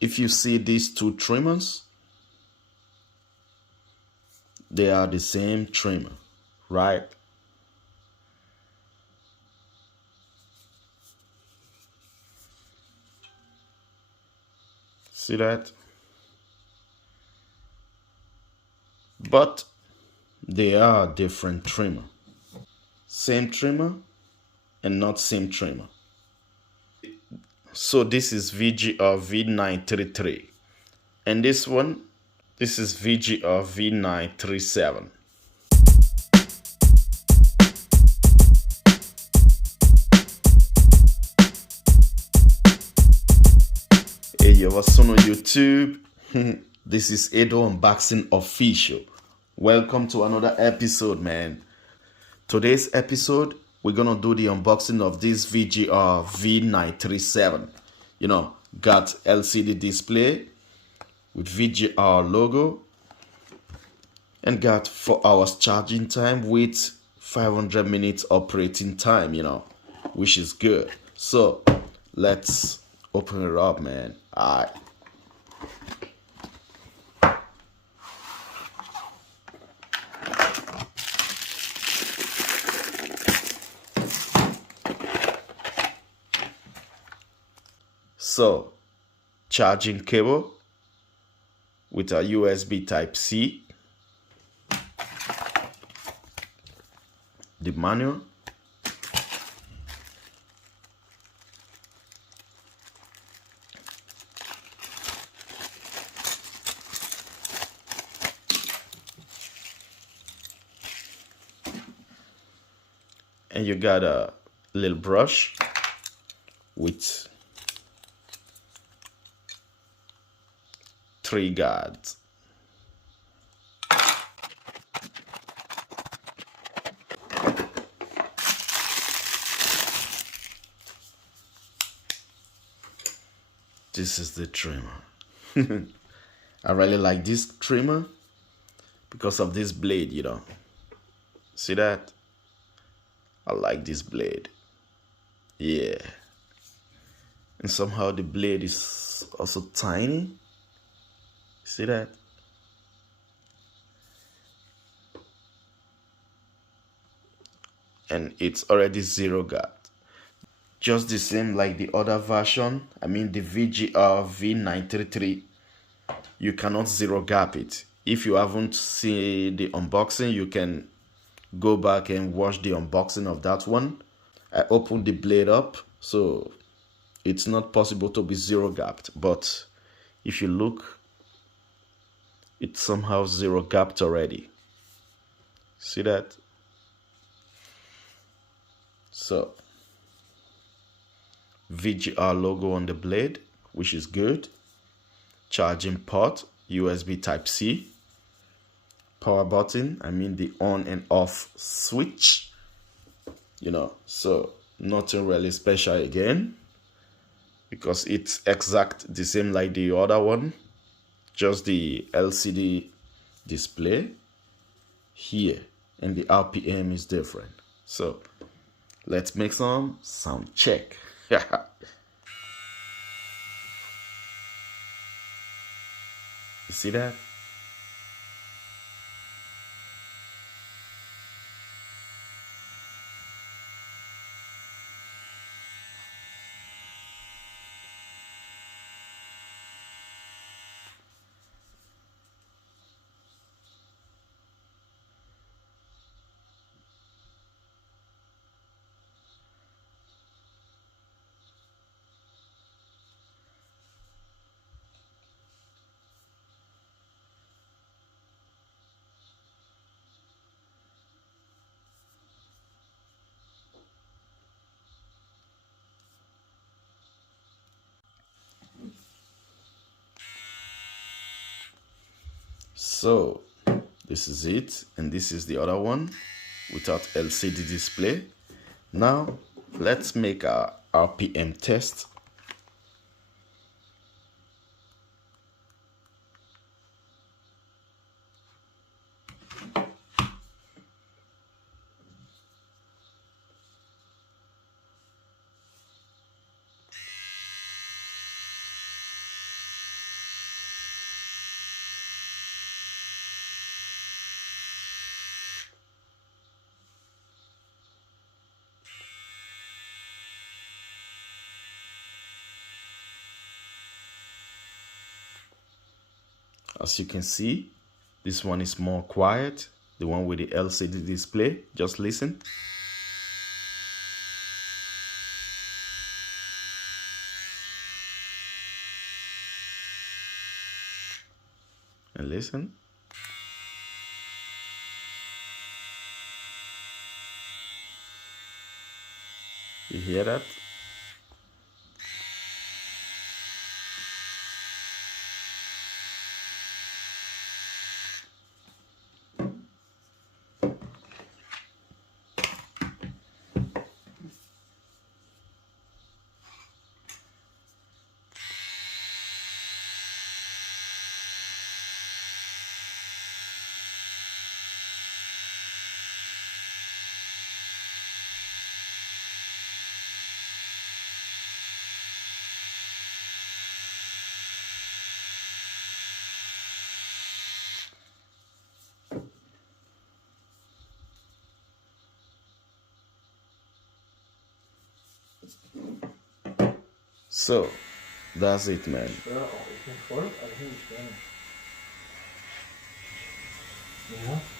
if you see these two trimmers, they are the same trimmer, right? See that? But they are different trimmer. Same trimmer and not same trimmer. So this is VGR V933. And this one, this is VGR V937. Hey, yo, what's on YouTube? This is Edo Unboxing Official. Welcome to another episode, man. Today's episode, we're gonna do the unboxing of this VGR V937. You know, got LCD display with VGR logo and got 4 hours charging time with 500 minutes operating time, you know, which is good. So let's open it up, man. All right. So, charging cable with a USB Type-C, the manual, and you got a little brush with 3 guards. This is the trimmer. I really like this trimmer because of this blade, you know. See that? I like this blade. Yeah. And somehow the blade is also tiny. See that? And it's already 0 gap. Just the same like the other version. I mean the VGR V933. You cannot 0 gap it. If you haven't seen the unboxing, you can go back and watch the unboxing of that one. I opened the blade up, so it's not possible to be 0 gapped. But if you look, it's somehow 0 gapped already. See that? So VGR logo on the blade, which is good. Charging port, USB Type-C. Power button, I mean the on and off switch. You know, so nothing really special again, because it's exact the same like the other one. Just the LCD display here, and the RPM is different. So let's make some sound check. You see that? So this is it, and this is the other one without LCD display. Now let's make our RPM test. As you can see, this one is more quiet. The one with the LCD display. Just listen. And listen. You hear that? So, that's it, man. Ja, auch ich bin voll, also ich bin. Ja.